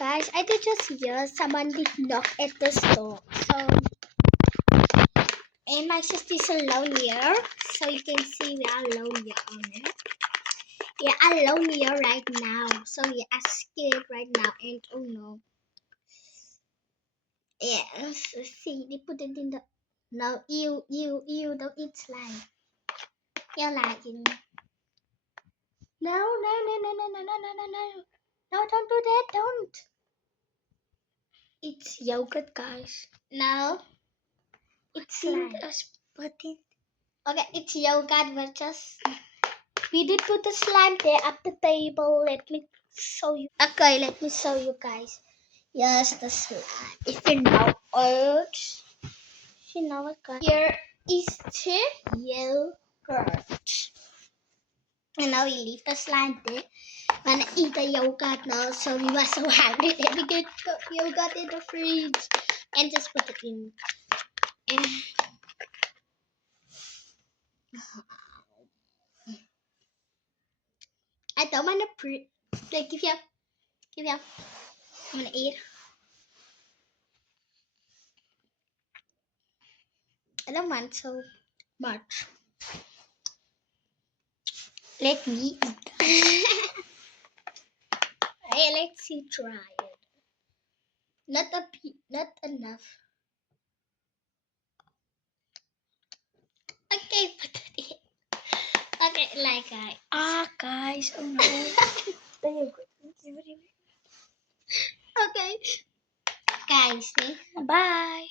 Guys, I did just hear someone did knock at the door. So, and my sister's alone here. So you can see we are alone here on it. We are alone here right now. So we are scared right now. And oh no. Yes, see, they put it in the. No, ew, don't eat slime. You're lying. No, no, no, no, no, no, no, no, no, no. No, don't do that, don't. It's yogurt, guys. No, it's slime. Spotted. Okay, it's yogurt, but just. We did put the slime there at the table. Let me show you. Okay, let me show you guys. Yes, the slime. If you know it. You know it, guys. Here is the yogurt. And now we leave the slime there. Wanna eat the yogurt now, so we were so hungry that we get yogurt in the fridge and just put it in. And I don't wanna like give you. I'm gonna eat. I don't want so much. Let me eat. Hey, let's see. Try it. Not enough. Okay, put it in. Okay, like Guys. Oh no. The yogurt. Okay, guys. Bye.